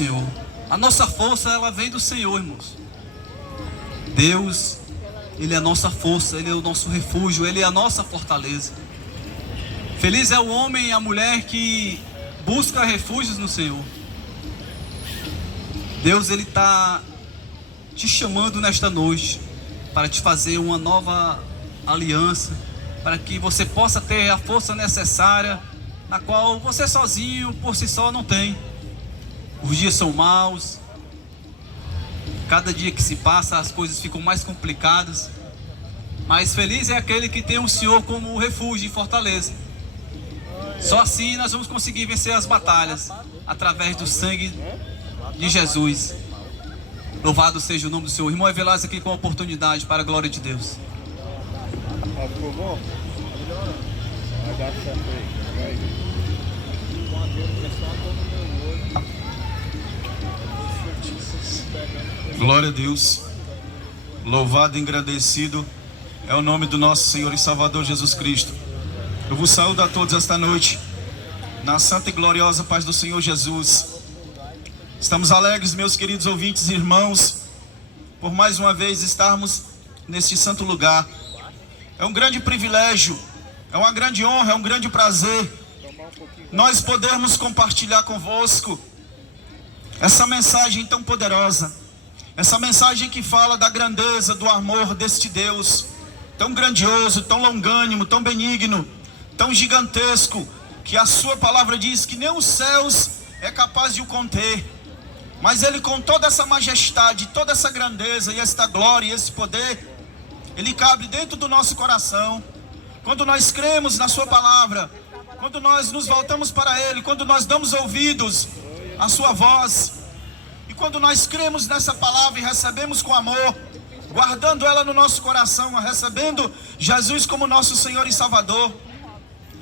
Senhor. A nossa força, ela vem do Senhor, irmãos. Deus, Ele é a nossa força, Ele é o nosso refúgio, Ele é a nossa fortaleza. Feliz é o homem e a mulher que busca refúgios no Senhor. Deus, Ele está te chamando nesta noite para te fazer uma nova aliança, para que você possa ter a força necessária, a qual você sozinho, por si só, não tem. Os dias são maus, cada dia que se passa as coisas ficam mais complicadas, mas feliz é aquele que tem o Senhor como refúgio e fortaleza. Só assim nós vamos conseguir vencer as batalhas, através do sangue de Jesus. Louvado seja o nome do Senhor. Irmão Evelaz aqui com a oportunidade para a glória de Deus. Ficou bom? Vai dar certo aí. Glória a Deus. Louvado e engrandecido é o nome do nosso Senhor e Salvador Jesus Cristo. Eu vos saúdo a todos esta noite na santa e gloriosa paz do Senhor Jesus. Estamos alegres, meus queridos ouvintes e irmãos, por mais uma vez estarmos neste santo lugar. É um grande privilégio, é uma grande honra, é um grande prazer nós podermos compartilhar convosco essa mensagem tão poderosa, essa mensagem que fala da grandeza, do amor deste Deus tão grandioso, tão longânimo, tão benigno, tão gigantesco, que a sua palavra diz que nem os céus é capaz de o conter. Mas Ele, com toda essa majestade, toda essa grandeza e esta glória e esse poder, Ele cabe dentro do nosso coração. Quando nós cremos na sua palavra, quando nós nos voltamos para Ele, quando nós damos ouvidos à sua voz, e quando nós cremos nessa palavra e recebemos com amor, guardando ela no nosso coração, recebendo Jesus como nosso Senhor e Salvador,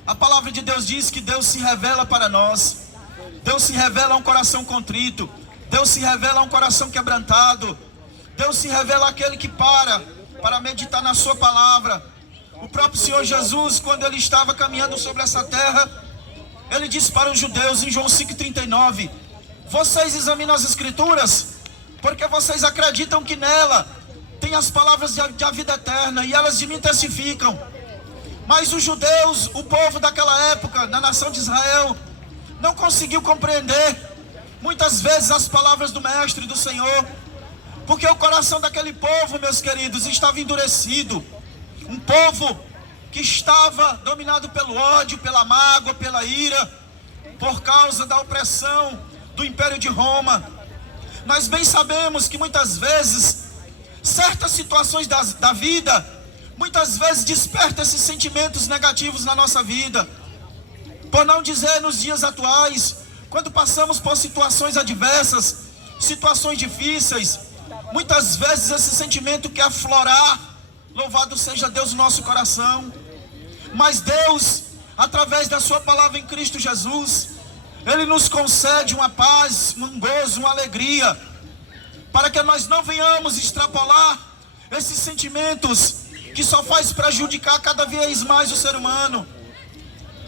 a palavra de Deus diz que Deus se revela para nós. Deus se revela a um coração contrito, Deus se revela a um coração quebrantado, Deus se revela àquele que para meditar na sua palavra. O próprio Senhor Jesus, quando Ele estava caminhando sobre essa terra, Ele disse para os judeus em João 5,39: vocês examinam as Escrituras, porque vocês acreditam que nela tem as palavras da vida eterna, e elas de mim testificam. Mas os judeus, o povo daquela época, na nação de Israel, não conseguiu compreender muitas vezes as palavras do Mestre, do Senhor, porque o coração daquele povo, meus queridos, estava endurecido. Um povo que estava dominado pelo ódio, pela mágoa, pela ira, por causa da opressão do Império de Roma. Nós bem sabemos que muitas vezes certas situações da vida, muitas vezes despertam esses sentimentos negativos na nossa vida. Por não dizer nos dias atuais, quando passamos por situações adversas, situações difíceis, muitas vezes esse sentimento quer aflorar. Louvado seja Deus no nosso coração. Mas Deus, através da sua palavra em Cristo Jesus, Ele nos concede uma paz, um gozo, uma alegria, para que nós não venhamos extrapolar esses sentimentos que só faz prejudicar cada vez mais o ser humano.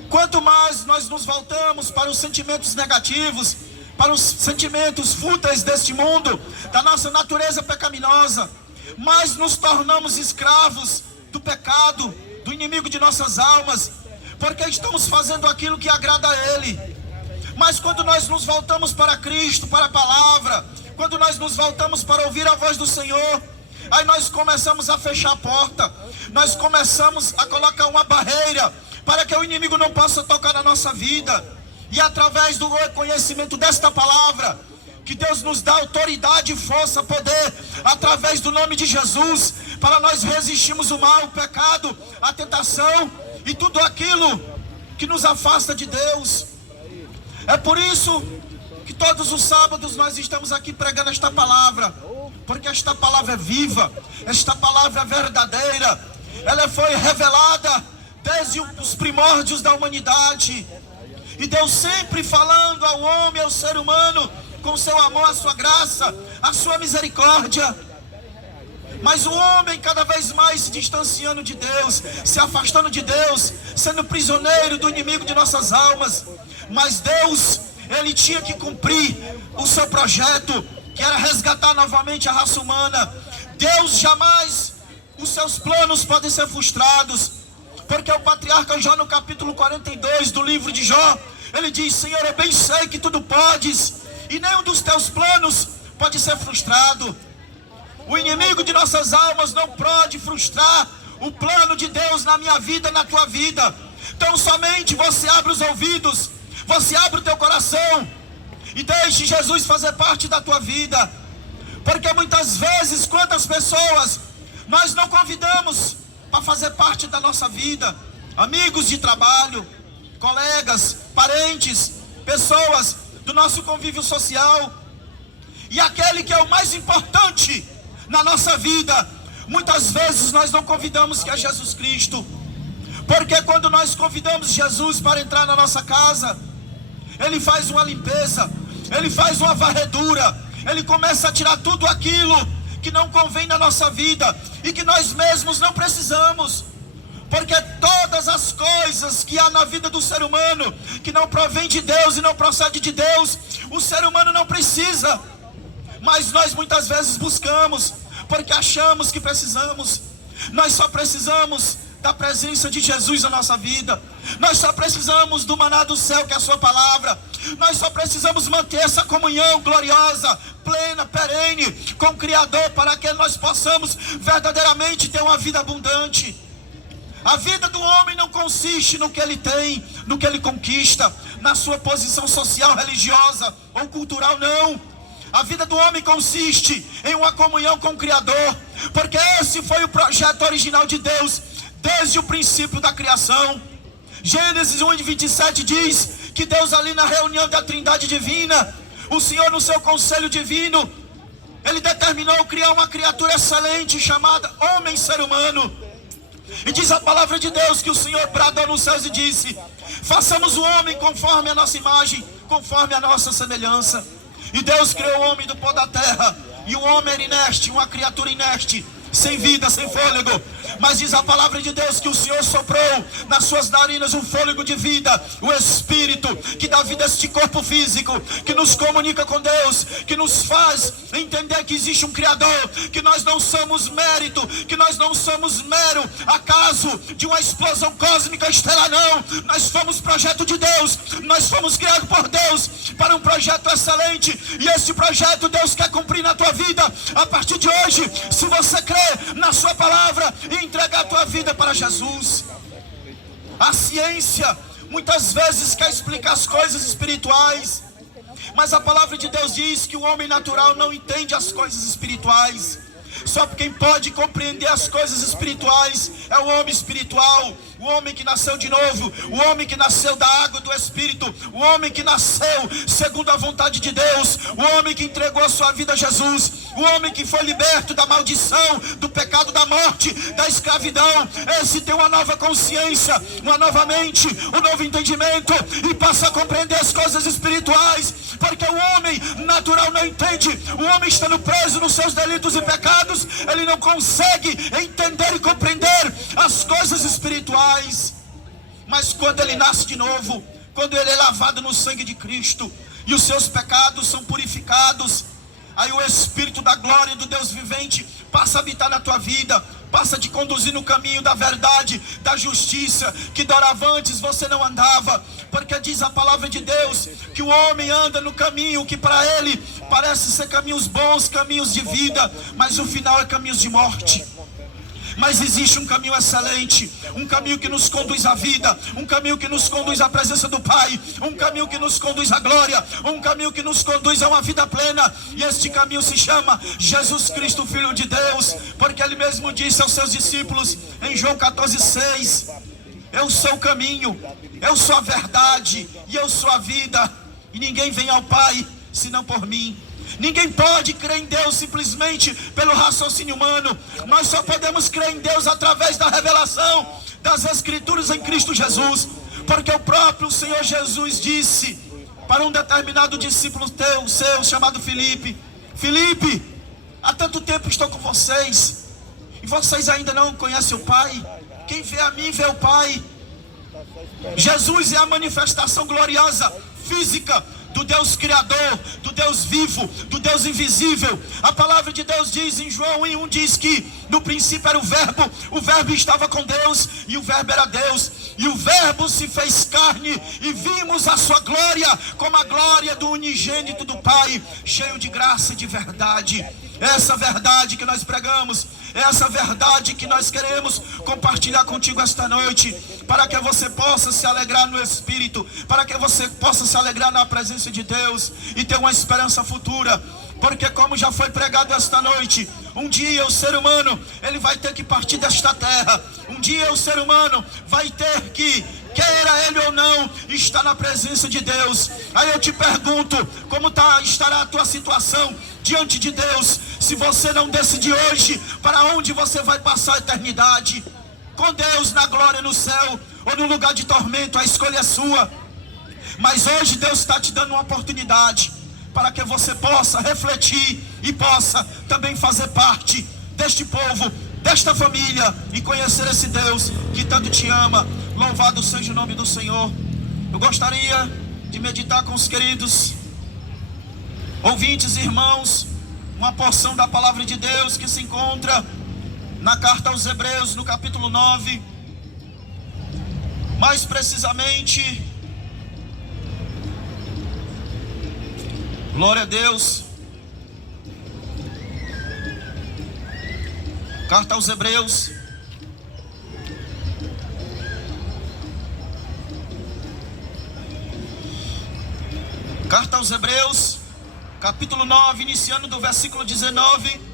Quanto mais nós nos voltamos para os sentimentos negativos, para os sentimentos fúteis deste mundo, da nossa natureza pecaminosa, mais nos tornamos escravos do pecado, do inimigo de nossas almas, porque estamos fazendo aquilo que agrada a Ele. Mas quando nós nos voltamos para Cristo, para a palavra, quando nós nos voltamos para ouvir a voz do Senhor, aí nós começamos a fechar a porta, nós começamos a colocar uma barreira, para que o inimigo não possa tocar na nossa vida. E através do conhecimento desta palavra, que Deus nos dá autoridade, força, poder, através do nome de Jesus, para nós resistirmos o mal, o pecado, a tentação e tudo aquilo que nos afasta de Deus. É por isso que todos os sábados nós estamos aqui pregando esta palavra, porque esta palavra é viva, esta palavra é verdadeira, ela foi revelada desde os primórdios da humanidade, e Deus sempre falando ao homem, ao ser humano, com seu amor, a sua graça, a sua misericórdia. Mas o homem cada vez mais se distanciando de Deus, se afastando de Deus, sendo prisioneiro do inimigo de nossas almas. Mas Deus, ele tinha que cumprir o seu projeto, que era resgatar novamente a raça humana. Deus jamais, os seus planos podem ser frustrados, porque o patriarca Jó, no capítulo 42 do livro de Jó, ele diz: Senhor, eu bem sei que tudo podes, e nenhum dos teus planos pode ser frustrado. O inimigo de nossas almas não pode frustrar o plano de Deus na minha vida e na tua vida. Então somente você abre os ouvidos, você abre o teu coração e deixe Jesus fazer parte da tua vida. Porque muitas vezes, quantas pessoas nós não convidamos para fazer parte da nossa vida? Amigos de trabalho, colegas, parentes, pessoas do nosso convívio social. E aquele que é o mais importante na nossa vida, muitas vezes nós não convidamos, que é Jesus Cristo. Porque quando nós convidamos Jesus para entrar na nossa casa, Ele faz uma limpeza, Ele faz uma varredura, Ele começa a tirar tudo aquilo que não convém na nossa vida e que nós mesmos não precisamos. Porque todas as coisas que há na vida do ser humano, que não provém de Deus e não procede de Deus, o ser humano não precisa. Mas nós muitas vezes buscamos, porque achamos que precisamos. Nós só precisamos da presença de Jesus na nossa vida. Nós só precisamos do maná do céu, que é a sua palavra. Nós só precisamos manter essa comunhão gloriosa, plena, perene com o Criador, para que nós possamos verdadeiramente ter uma vida abundante. A vida do homem não consiste no que ele tem, no que ele conquista, na sua posição social, religiosa ou cultural, não. A vida do homem consiste em uma comunhão com o Criador, porque esse foi o projeto original de Deus, desde o princípio da criação. Gênesis 1:27 diz que Deus, ali na reunião da Trindade Divina, o Senhor, no seu conselho divino, Ele determinou criar uma criatura excelente chamada homem, ser humano. E diz a palavra de Deus que o Senhor bradou nos céus e disse: façamos o homem conforme a nossa imagem, conforme a nossa semelhança. E Deus criou o homem do pó da terra, e o homem era inerte, uma criatura inerte, sem vida, sem fôlego. Mas diz a palavra de Deus que o Senhor soprou nas suas narinas um fôlego de vida, o Espírito que dá vida a este corpo físico, que nos comunica com Deus, que nos faz entender que existe um Criador, que nós não somos mérito, que nós não somos mero acaso de uma explosão cósmica estelar, não. Nós fomos projeto de Deus, nós fomos criados por Deus para um projeto excelente, e esse projeto Deus quer cumprir na tua vida a partir de hoje, se você crer na sua palavra e entregar a tua vida para Jesus. A ciência muitas vezes quer explicar as coisas espirituais, mas a palavra de Deus diz que o homem natural não entende as coisas espirituais. Só quem pode compreender as coisas espirituais é o homem espiritual, o homem que nasceu de novo, o homem que nasceu da água do Espírito, o homem que nasceu segundo a vontade de Deus, o homem que entregou a sua vida a Jesus, o homem que foi liberto da maldição, do pecado, da morte, da escravidão. Esse tem uma nova consciência, uma nova mente, um novo entendimento, e passa a compreender as coisas espirituais, porque o homem natural não entende. O homem, estando preso nos seus delitos e pecados, ele não consegue entender e compreender as coisas espirituais. Mas quando ele nasce de novo, quando ele é lavado no sangue de Cristo e os seus pecados são purificados, aí o Espírito da glória do Deus vivente passa a habitar na tua vida, passa a te conduzir no caminho da verdade, da justiça, que doravante você não andava. Porque diz a palavra de Deus que o homem anda no caminho que para ele parece ser caminhos bons, caminhos de vida, mas o final é caminhos de morte. Mas existe um caminho excelente, um caminho que nos conduz à vida, um caminho que nos conduz à presença do Pai, um caminho que nos conduz à glória, um caminho que nos conduz a uma vida plena. E este caminho se chama Jesus Cristo, Filho de Deus, porque Ele mesmo disse aos seus discípulos em João 14:6: eu sou o caminho, eu sou a verdade e eu sou a vida, e ninguém vem ao Pai senão por mim. Ninguém pode crer em Deus simplesmente pelo raciocínio humano. Nós só podemos crer em Deus através da revelação das Escrituras em Cristo Jesus. Porque o próprio Senhor Jesus disse para um determinado discípulo seu chamado Filipe: Filipe, há tanto tempo estou com vocês e vocês ainda não conhecem o Pai. Quem vê a mim vê o Pai. Jesus é a manifestação gloriosa, física do Deus Criador, do Deus vivo, do Deus invisível. A palavra de Deus diz em João 1:1, diz que no princípio era o verbo estava com Deus, e o verbo era Deus, e o verbo se fez carne, e vimos a sua glória, como a glória do unigênito do Pai, cheio de graça e de verdade. Essa verdade que nós pregamos, essa verdade que nós queremos compartilhar contigo esta noite, para que você possa se alegrar no Espírito, para que você possa se alegrar na presença de Deus e ter uma esperança futura. Porque como já foi pregado esta noite, um dia o ser humano, ele vai ter que partir desta terra. Um dia o ser humano vai ter que, queira ele ou não, estar na presença de Deus. Aí eu te pergunto, como estará a tua situação diante de Deus, se você não decidir hoje para onde você vai passar a eternidade? Com Deus na glória no céu, ou no lugar de tormento, a escolha é sua. Mas hoje Deus está te dando uma oportunidade, para que você possa refletir e possa também fazer parte deste povo, desta família, e conhecer esse Deus que tanto te ama. Louvado seja o nome do Senhor. Eu gostaria de meditar com os queridos ouvintes e irmãos uma porção da palavra de Deus que se encontra na carta aos Hebreus, no capítulo 9, mais precisamente, glória a Deus, carta aos Hebreus, carta aos Hebreus, capítulo 9, iniciando do versículo 19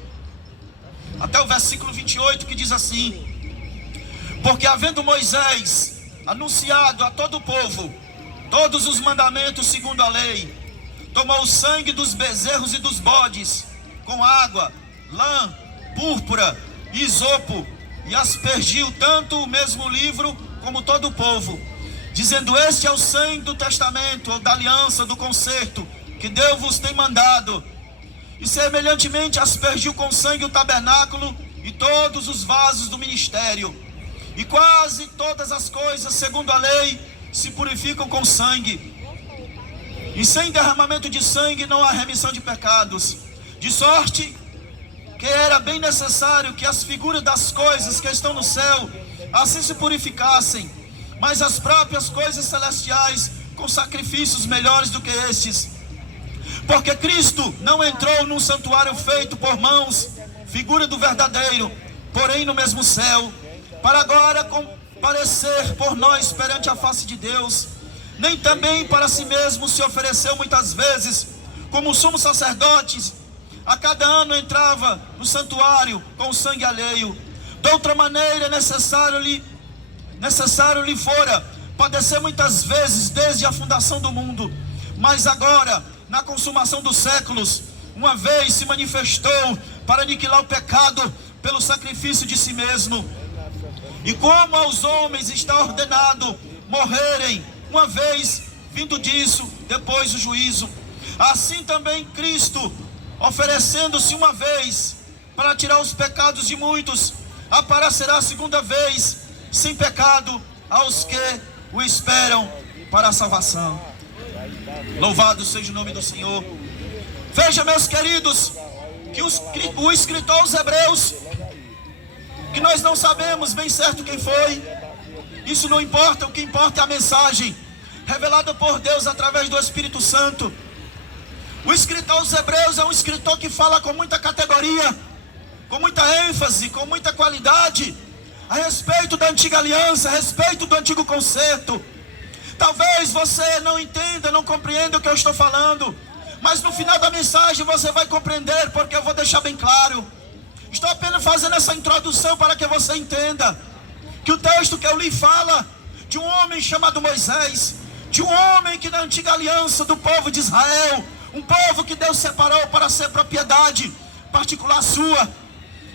até o versículo 28, que diz assim: porque havendo Moisés anunciado a todo o povo todos os mandamentos segundo a lei, tomou o sangue dos bezerros e dos bodes, com água, lã, púrpura e isopo, e aspergiu tanto o mesmo livro como todo o povo, dizendo: este é o sangue do testamento, ou da aliança, do concerto, que Deus vos tem mandado. E semelhantemente aspergiu com sangue o tabernáculo e todos os vasos do ministério. E quase todas as coisas, segundo a lei, se purificam com sangue. E sem derramamento de sangue não há remissão de pecados. De sorte que era bem necessário que as figuras das coisas que estão no céu assim se purificassem, mas as próprias coisas celestiais com sacrifícios melhores do que estes. Porque Cristo não entrou num santuário feito por mãos, figura do verdadeiro, porém no mesmo céu, para agora comparecer por nós perante a face de Deus. Nem também para si mesmo se ofereceu muitas vezes, como sumo sacerdote, a cada ano entrava no santuário com sangue alheio. De outra maneira necessário lhe fora padecer muitas vezes desde a fundação do mundo. Mas agora, na consumação dos séculos, uma vez se manifestou para aniquilar o pecado pelo sacrifício de si mesmo. E como aos homens está ordenado morrerem uma vez, vindo disso, depois o juízo, assim também Cristo, oferecendo-se uma vez para tirar os pecados de muitos, aparecerá a segunda vez, sem pecado, aos que o esperam para a salvação. Louvado seja o nome do Senhor. Veja, meus queridos, que o escritor aos Hebreus, que nós não sabemos bem certo quem foi, isso não importa, o que importa é a mensagem revelada por Deus através do Espírito Santo. O escritor aos Hebreus é um escritor que fala com muita categoria, com muita ênfase, com muita qualidade, a respeito da antiga aliança, a respeito do antigo concerto. Talvez você não entenda, não compreenda o que eu estou falando, mas no final da mensagem você vai compreender, porque eu vou deixar bem claro. Estou apenas fazendo essa introdução para que você entenda que o texto que eu li fala de um homem chamado Moisés, de um homem que na antiga aliança do povo de Israel, um povo que Deus separou para ser propriedade particular sua,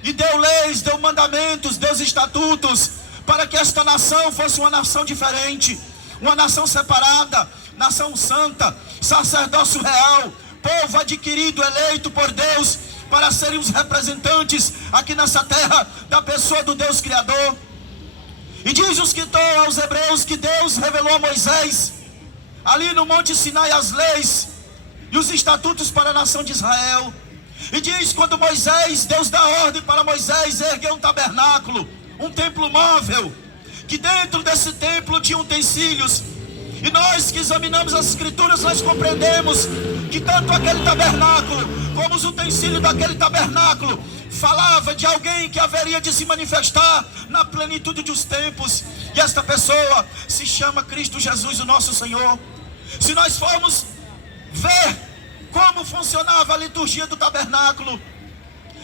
e deu leis, deu mandamentos, deu estatutos, para que esta nação fosse uma nação diferente, uma nação separada, nação santa, sacerdócio real, povo adquirido, eleito por Deus, para serem os representantes aqui nessa terra da pessoa do Deus Criador. E diz o escritor aos Hebreus que Deus revelou a Moisés ali no Monte Sinai as leis e os estatutos para a nação de Israel. E diz, quando Moisés, Deus dá ordem para Moisés erguer um tabernáculo, um templo móvel, que dentro desse templo tinha utensílios. E nós que examinamos as escrituras, nós compreendemos que tanto aquele tabernáculo, como os utensílios daquele tabernáculo, falava de alguém que haveria de se manifestar na plenitude dos tempos. E esta pessoa se chama Cristo Jesus, o nosso Senhor. Se nós formos ver como funcionava a liturgia do tabernáculo,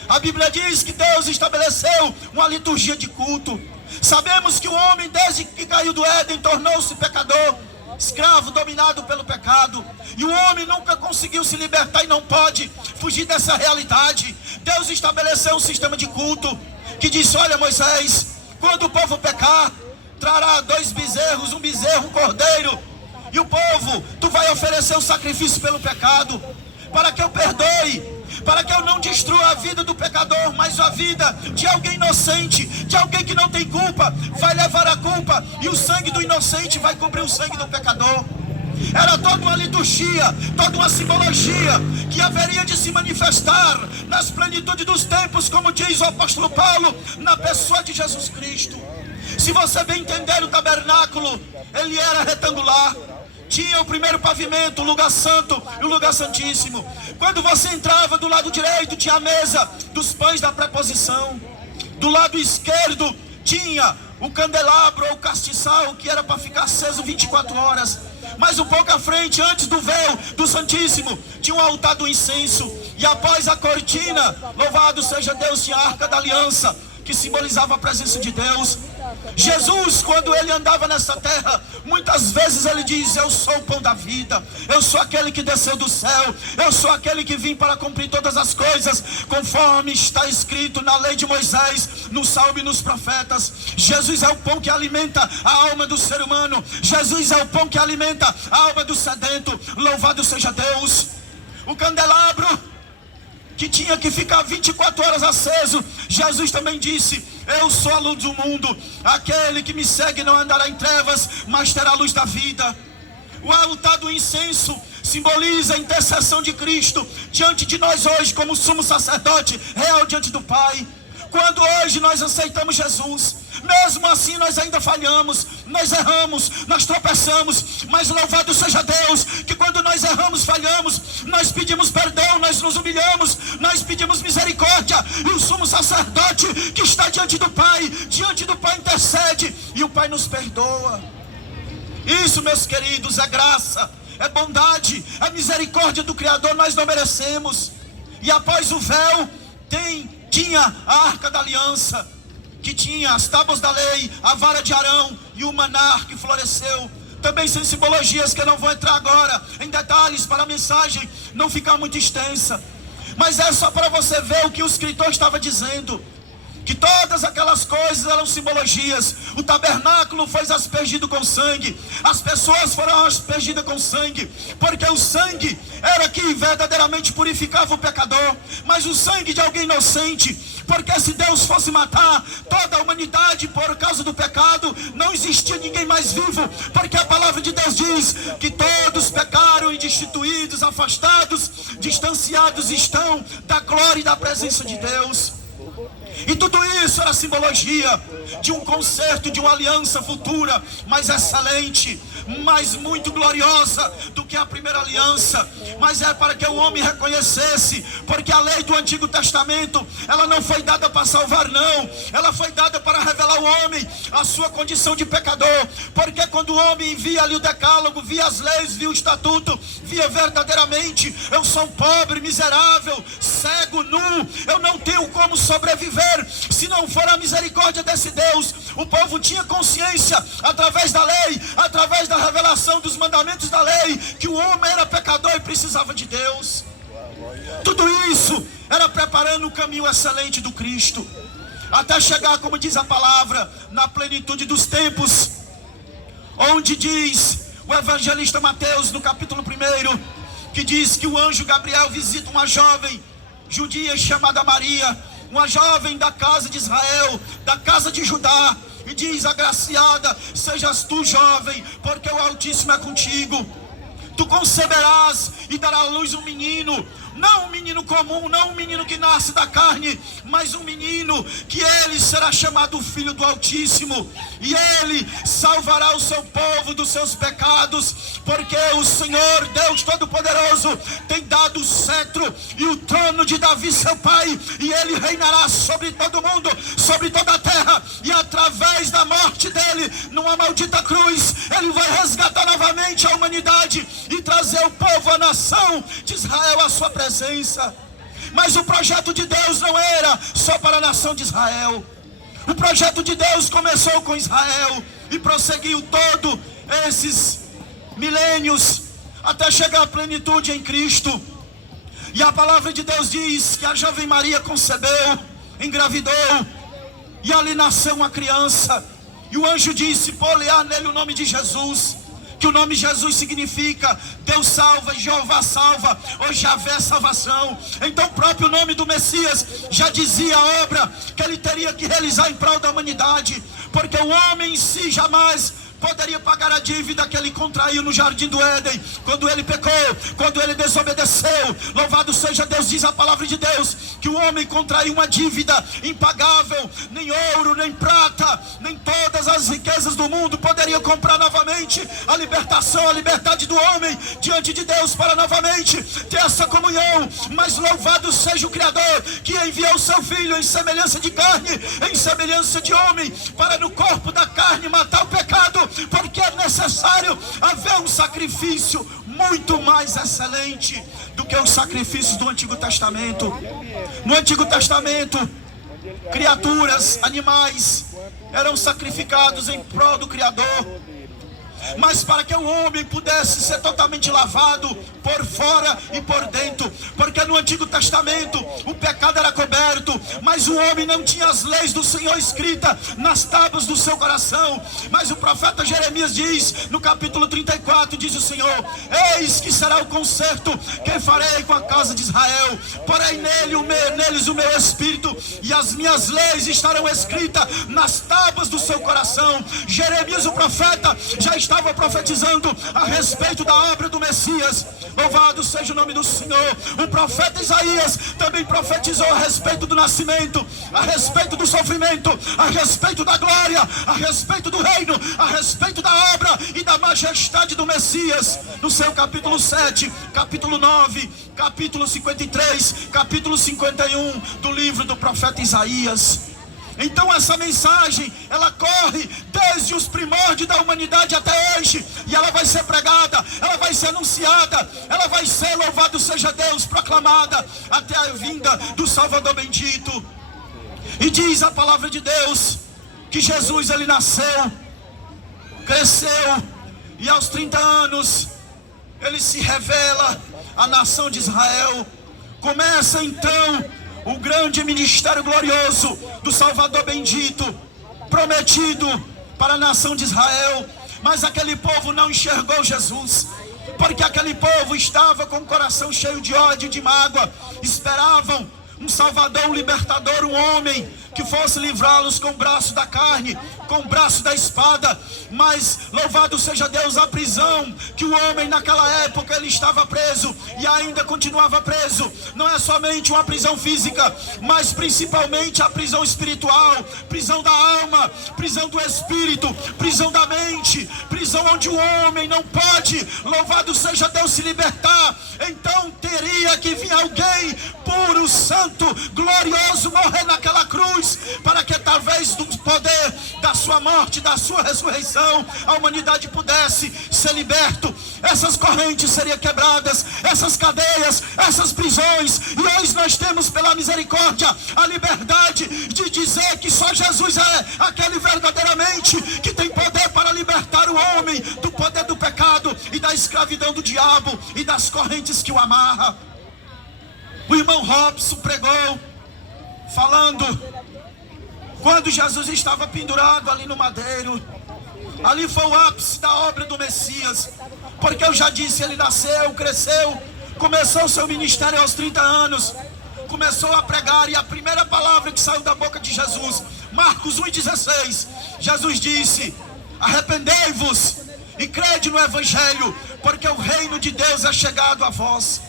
a Bíblia diz que Deus estabeleceu uma liturgia de culto. Sabemos que o homem, desde que caiu do Éden, tornou-se pecador, escravo, dominado pelo pecado. E o homem nunca conseguiu se libertar e não pode fugir dessa realidade. Deus estabeleceu um sistema de culto que disse: olha, Moisés, quando o povo pecar, trará 2 bezerros, um bezerro, um cordeiro. E o povo, tu vai oferecer um sacrifício pelo pecado, para que eu perdoe, para que eu não destrua a vida do pecador, mas a vida de alguém inocente, de alguém que não tem culpa, vai levar a culpa, e o sangue do inocente vai cobrir o sangue do pecador. Era toda uma liturgia, toda uma simbologia, que haveria de se manifestar nas plenitudes dos tempos, como diz o apóstolo Paulo, na pessoa de Jesus Cristo. Se você bem entender, o tabernáculo, ele era retangular. Tinha o primeiro pavimento, o lugar santo e o lugar santíssimo. Quando você entrava, do lado direito tinha a mesa dos pães da preposição. Do lado esquerdo tinha o candelabro ou o castiçal, que era para ficar aceso 24 horas. Mas um pouco à frente, antes do véu do Santíssimo, tinha um altar do incenso. E após a cortina, louvado seja Deus, tinha a Arca da Aliança, que simbolizava a presença de Deus. Jesus, quando ele andava nessa terra, muitas vezes ele diz: eu sou o pão da vida, eu sou aquele que desceu do céu, eu sou aquele que vim para cumprir todas as coisas, conforme está escrito na lei de Moisés, no Salmo e nos profetas. Jesus é o pão que alimenta a alma do ser humano. Jesus é o pão que alimenta a alma do sedento. Louvado seja Deus. O candelabro, que tinha que ficar 24 horas aceso, Jesus também disse: eu sou a luz do mundo, aquele que me segue não andará em trevas, mas terá a luz da vida. O altar do incenso simboliza a intercessão de Cristo diante de nós hoje, como sumo sacerdote real diante do Pai. Quando hoje nós aceitamos Jesus, mesmo assim nós ainda falhamos, nós erramos, nós tropeçamos, mas louvado seja Deus, que quando nós erramos, falhamos, nós pedimos perdão, nós nos humilhamos, nós pedimos misericórdia, e o sumo sacerdote que está diante do Pai intercede, e o Pai nos perdoa. Isso, meus queridos, é graça, é bondade, é misericórdia do Criador. Nós não merecemos. E após o véu, tinha a Arca da Aliança, que tinha as tábuas da lei, a vara de Arão e o maná que floresceu. Também são simbologias que eu não vou entrar agora em detalhes, para a mensagem não ficar muito extensa. Mas é só para você ver o que o escritor estava dizendo, que todas aquelas coisas eram simbologias. O tabernáculo foi aspergido com sangue, as pessoas foram aspergidas com sangue, porque o sangue era que verdadeiramente purificava o pecador, mas o sangue de alguém inocente, porque se Deus fosse matar toda a humanidade por causa do pecado, não existia ninguém mais vivo, porque a palavra de Deus diz que todos pecaram e destituídos, afastados, distanciados estão da glória e da presença de Deus. E tudo isso era simbologia de um concerto, de uma aliança futura, mais excelente, mais muito gloriosa do que a primeira aliança. Mas é para que o homem reconhecesse, porque a lei do Antigo Testamento, ela não foi dada para salvar, não, ela foi dada para revelar ao homem a sua condição de pecador. Porque quando o homem via ali o decálogo, via as leis, via o estatuto, via verdadeiramente: eu sou pobre, miserável, cego, nu, eu não tenho como sobreviver se não for a misericórdia desse Deus. O povo tinha consciência, através da lei, através da revelação dos mandamentos da lei, que o homem era pecador e precisava de Deus. Tudo isso era preparando o caminho excelente do Cristo, até chegar, como diz a palavra, na plenitude dos tempos, onde diz o evangelista Mateus, no capítulo 1, que diz que o anjo Gabriel visita uma jovem judia chamada Maria, uma jovem da casa de Israel, da casa de Judá, e diz: agraciada sejas tu, jovem, porque o Altíssimo é contigo. tu conceberás e dará à luz um menino, não um menino comum, não um menino que nasce da carne, mas um menino que ele será chamado Filho do Altíssimo, e ele salvará o seu povo dos seus pecados, porque o Senhor Deus Todo-Poderoso tem dado o cetro e o trono de Davi seu pai, e ele reinará sobre todo mundo, sobre toda a terra, e através da morte dele numa maldita cruz, ele vai resgatar novamente a humanidade e trazer o povo, a nação de Israel à sua presença. Mas o projeto de Deus não era só para a nação de Israel. O projeto de Deus começou com Israel e prosseguiu todos esses milênios até chegar à plenitude em Cristo. E a palavra de Deus diz que a jovem Maria concebeu, engravidou, e ali nasceu uma criança, e o anjo disse: "Pôr nele o nome de Jesus", que o nome Jesus significa Deus salva, Jeová salva, ou Javé salvação. Então o próprio nome do Messias já dizia a obra que ele teria que realizar em prol da humanidade, porque o homem em si jamais poderia pagar a dívida que ele contraiu no jardim do Éden, quando ele pecou, quando ele desobedeceu. Louvado seja Deus. Diz a palavra de Deus que o homem contraiu uma dívida impagável. Nem ouro, nem prata, nem todas as riquezas do mundo poderia comprar novamente a libertação, a liberdade do homem diante de Deus, para novamente ter essa comunhão. Mas louvado seja o Criador, que enviou o seu Filho em semelhança de carne, em semelhança de homem, para no corpo da carne matar o pecado, porque é necessário haver um sacrifício muito mais excelente do que os sacrifícios do Antigo Testamento. No Antigo Testamento, criaturas, animais eram sacrificados em prol do Criador. Mas para que o homem pudesse ser totalmente lavado por fora e por dentro, porque no Antigo Testamento o pecado era coberto, mas o homem não tinha as leis do Senhor escritas nas tábuas do seu coração. Mas o profeta Jeremias diz, no capítulo 34, diz o Senhor: "Eis que será o concerto que farei com a casa de Israel, porém neles o meu espírito, e as minhas leis estarão escritas nas tábuas do seu coração." Jeremias, o profeta, já estava profetizando a respeito da obra do Messias. Louvado seja o nome do Senhor. O profeta Isaías também profetizou a respeito do nascimento, a respeito do sofrimento, a respeito da glória, a respeito do reino, a respeito da obra e da majestade do Messias. No seu capítulo 7, capítulo 9, capítulo 53, capítulo 51 do livro do profeta Isaías. Então essa mensagem, ela corre desde os primórdios da humanidade até hoje, e ela vai ser pregada, ela vai ser anunciada, ela vai ser, louvado seja Deus, proclamada até a vinda do Salvador bendito. E diz a palavra de Deus que Jesus, ele nasceu, cresceu, e aos 30 anos ele se revela à nação de Israel. Começa então o grande ministério glorioso do Salvador bendito, prometido para a nação de Israel. Mas aquele povo não enxergou Jesus, porque aquele povo estava com o coração cheio de ódio e de mágoa. Esperavam um Salvador, um libertador, um homem que fosse livrá-los com o braço da carne, com o braço da espada. Mas louvado seja Deus, a prisão que o homem naquela época ele estava preso e ainda continuava preso, não é somente uma prisão física, mas principalmente a prisão espiritual, prisão da alma, prisão do espírito, prisão da mente, prisão onde o homem não pode, louvado seja Deus, se libertar. Então teria que vir alguém puro, santo, glorioso, morrer naquela cruz, para que através do poder da sua morte, da sua ressurreição, a humanidade pudesse ser liberto. Essas correntes seriam quebradas, essas cadeias, essas prisões. E hoje nós temos, pela misericórdia, a liberdade de dizer que só Jesus é aquele verdadeiramente que tem poder para libertar o homem do poder do pecado e da escravidão do diabo e das correntes que o amarra. O irmão Robson pregou falando quando Jesus estava pendurado ali no madeiro. Ali foi o ápice da obra do Messias, porque eu já disse, ele nasceu, cresceu, começou o seu ministério aos 30 anos, começou a pregar, e a primeira palavra que saiu da boca de Jesus, Marcos 1,16, Jesus disse: "Arrependei-vos e crede no Evangelho", porque o reino de Deus é chegado a vós.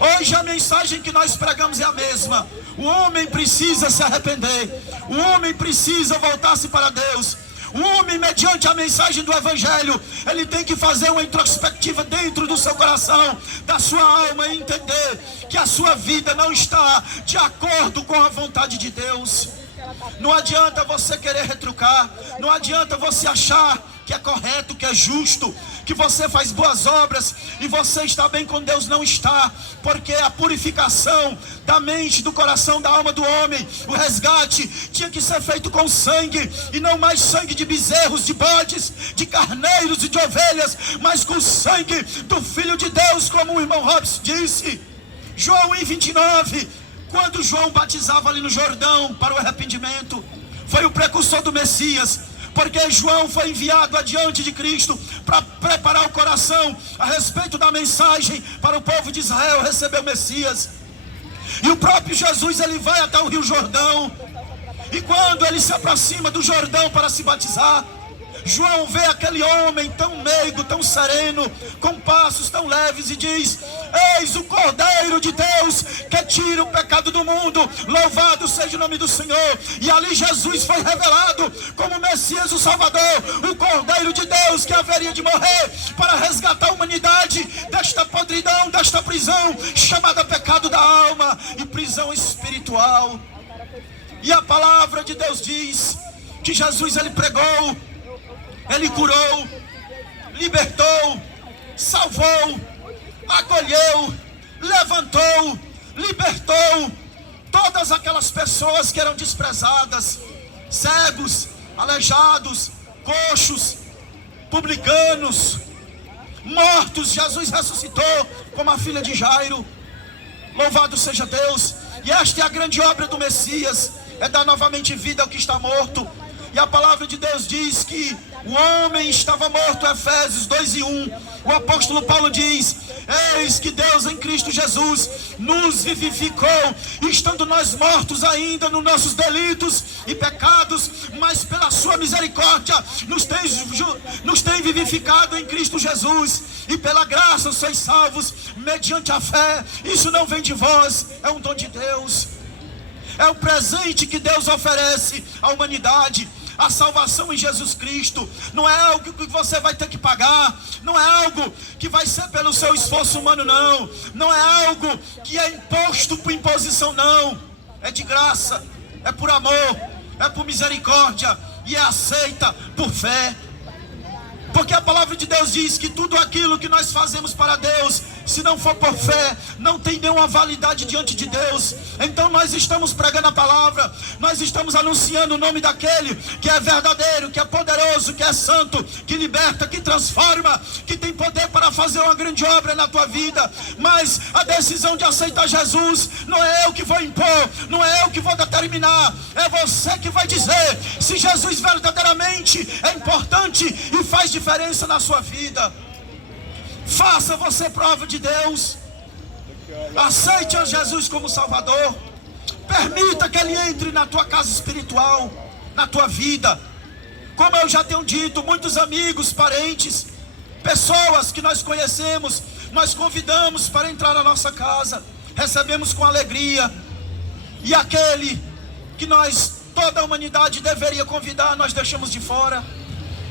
Hoje a mensagem que nós pregamos é a mesma. O homem precisa se arrepender, o homem precisa voltar-se para Deus. O homem, mediante a mensagem do Evangelho, ele tem que fazer uma introspectiva dentro do seu coração, da sua alma, e entender que a sua vida não está de acordo com a vontade de Deus. Não adianta você querer retrucar, não adianta você achar que é correto, que é justo, que você faz boas obras e você está bem com Deus. Não está, porque a purificação da mente, do coração, da alma do homem, o resgate tinha que ser feito com sangue, e não mais sangue de bezerros, de bodes, de carneiros e de ovelhas, mas com o sangue do Filho de Deus, como o irmão Robson disse. João 1:29, quando João batizava ali no Jordão para o arrependimento, foi o precursor do Messias, porque João foi enviado adiante de Cristo para preparar o coração a respeito da mensagem para o povo de Israel receber o Messias. E o próprio Jesus, ele vai até o Rio Jordão, e quando ele se aproxima do Jordão para se batizar, João vê aquele homem tão meigo, tão sereno, com passos tão leves, e diz: eis o Cordeiro de Deus que tira o pecado do mundo, louvado seja o nome do Senhor. E ali Jesus foi revelado como o Messias, o Salvador, o Cordeiro de Deus que haveria de morrer para resgatar a humanidade desta podridão, desta prisão chamada pecado da alma e prisão espiritual. E a palavra de Deus diz que Jesus, ele pregou, ele curou, libertou, salvou, acolheu, levantou, libertou todas aquelas pessoas que eram desprezadas, cegos, aleijados, coxos, publicanos, mortos. Jesus ressuscitou como a filha de Jairo. Louvado seja Deus. E esta é a grande obra do Messias, é dar novamente vida ao que está morto. E a palavra de Deus diz que o homem estava morto, Efésios 2:1. O apóstolo Paulo diz: eis que Deus em Cristo Jesus nos vivificou, estando nós mortos ainda nos nossos delitos e pecados, mas pela sua misericórdia nos tem vivificado em Cristo Jesus, e pela graça sois salvos mediante a fé. Isso não vem de vós, é um dom de Deus, é o presente que Deus oferece à humanidade. A salvação em Jesus Cristo não é algo que você vai ter que pagar, não é algo que vai ser pelo seu esforço humano, não. Não é algo que é imposto por imposição, não. É de graça, é por amor, é por misericórdia, e é aceita por fé. Porque a palavra de Deus diz que tudo aquilo que nós fazemos para Deus, se não for por fé, não tem nenhuma validade diante de Deus. Então nós estamos pregando a palavra, nós estamos anunciando o nome daquele que é verdadeiro, que é poderoso, que é santo, que liberta, que transforma, que tem poder para fazer uma grande obra na tua vida. Mas a decisão de aceitar Jesus não é eu que vou impor, não é eu que vou determinar, é você que vai dizer se Jesus verdadeiramente é importante e faz diferença na sua vida. Faça você prova de Deus. Aceite a Jesus como Salvador. Permita que Ele entre na tua casa espiritual, na tua vida. Como eu já tenho dito, muitos amigos, parentes, pessoas que nós conhecemos, nós convidamos para entrar na nossa casa, recebemos com alegria. E aquele que toda a humanidade deveria convidar, nós deixamos de fora.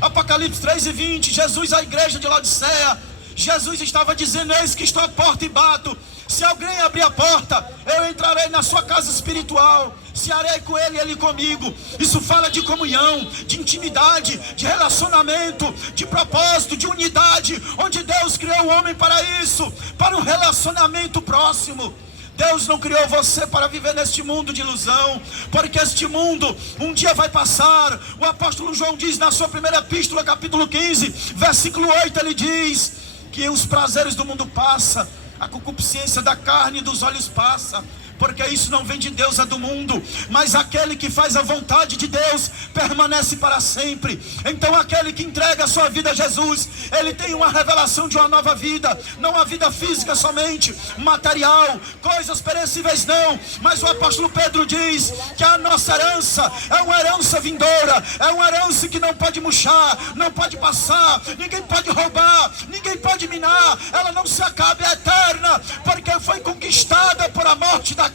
Apocalipse 3:20, Jesus à igreja de Laodiceia, Jesus estava dizendo: eis que estou à porta e bato. Se alguém abrir a porta, eu entrarei na sua casa espiritual, cearei com ele e ele comigo. Isso fala de comunhão, de intimidade, de relacionamento, de propósito, de unidade, onde Deus criou o homem para isso, para um relacionamento próximo. Deus não criou você para viver neste mundo de ilusão, porque este mundo um dia vai passar. O apóstolo João diz na sua primeira epístola, capítulo 15, versículo 8, ele diz que os prazeres do mundo passam, a concupiscência da carne e dos olhos passa, porque isso não vem de Deus, é do mundo. Mas aquele que faz a vontade de Deus permanece para sempre. Então aquele que entrega a sua vida a Jesus, ele tem uma revelação de uma nova vida, não a vida física somente, material, coisas perecíveis não, mas o apóstolo Pedro diz que a nossa herança é uma herança vindoura, é uma herança que não pode murchar, não pode passar, ninguém pode roubar, ninguém pode minar, ela não se acaba, é eterna, porque foi conquistada por a morte daquele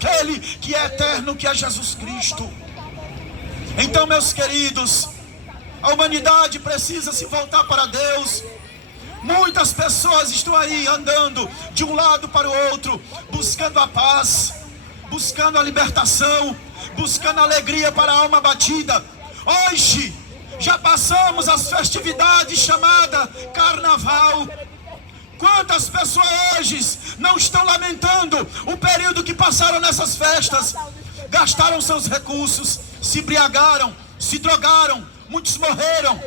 que é eterno, que é Jesus Cristo. Então, meus queridos, a humanidade precisa se voltar para Deus. Muitas pessoas estão aí andando de um lado para o outro, buscando a paz, buscando a libertação, buscando alegria para a alma abatida. Hoje já passamos as festividades chamadas Carnaval. Quantas pessoas hoje não estão lamentando o período que passaram nessas festas? Gastaram seus recursos, se embriagaram, se drogaram, muitos morreram,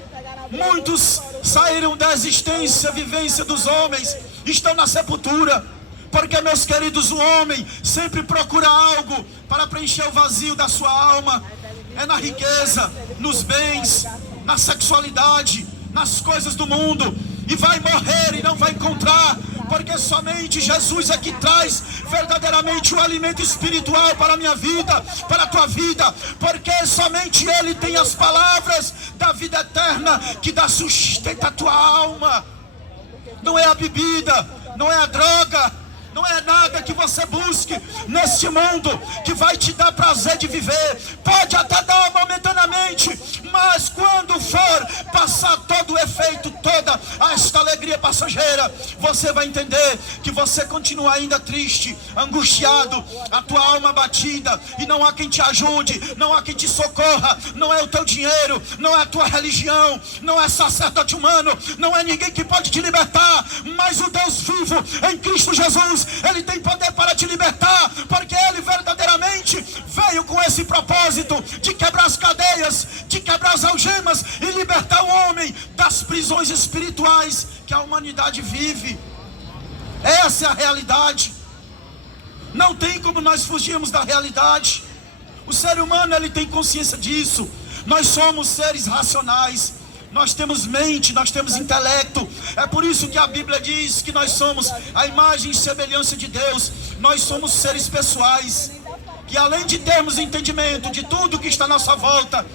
muitos saíram da existência, vivência dos homens, estão na sepultura. Porque, meus queridos, o homem sempre procura algo para preencher o vazio da sua alma. É na riqueza, nos bens, na sexualidade, nas coisas do mundo. E vai morrer e não vai encontrar, porque somente Jesus é que traz verdadeiramente o alimento espiritual para a minha vida, para a tua vida, porque somente Ele tem as palavras da vida eterna que dá sustento à tua alma. Não é a bebida, não é a droga, não é nada que você busque neste mundo que vai te dar prazer de viver. Pode até dar momentaneamente, mas quando for passar todo o efeito, toda esta alegria passageira, você vai entender que você continua ainda triste, angustiado, a tua alma abatida, e não há quem te ajude, não há quem te socorra. Não é o teu dinheiro, não é a tua religião, não é sacerdote humano, não é ninguém que pode te libertar, mas o Deus vivo em Cristo Jesus, Ele tem poder para te libertar, porque Ele verdadeiramente veio com esse propósito de quebrar as cadeias, de quebrar as algemas e libertar o homem das prisões espirituais que a humanidade vive. Essa é a realidade. Não tem como nós fugirmos da realidade. O ser humano, ele tem consciência disso. Nós somos seres racionais, nós temos mente, nós temos intelecto. É por isso que a Bíblia diz que nós somos a imagem e semelhança de Deus. Nós somos seres pessoais, que além de termos entendimento de tudo que está à nossa volta,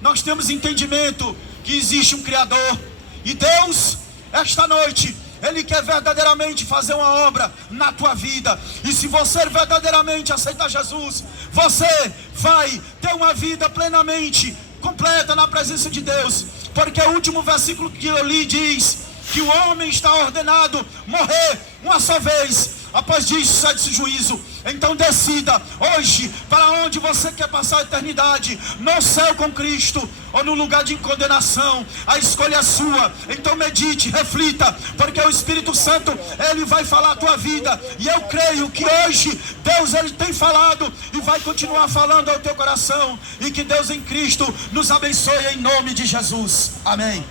nós temos entendimento que existe um Criador. E Deus, esta noite, Ele quer verdadeiramente fazer uma obra na tua vida. E se você verdadeiramente aceitar Jesus, você vai ter uma vida plenamente completa na presença de Deus. Porque o último versículo que eu li diz que o homem está ordenado morrer uma só vez, após disso sai-se juízo. Então decida hoje para onde você quer passar a eternidade: no céu com Cristo ou no lugar de condenação. A escolha é sua. Então medite, reflita, porque o Espírito Santo, Ele vai falar a tua vida. E eu creio que hoje Deus, Ele tem falado e vai continuar falando ao teu coração. E que Deus em Cristo nos abençoe em nome de Jesus. Amém.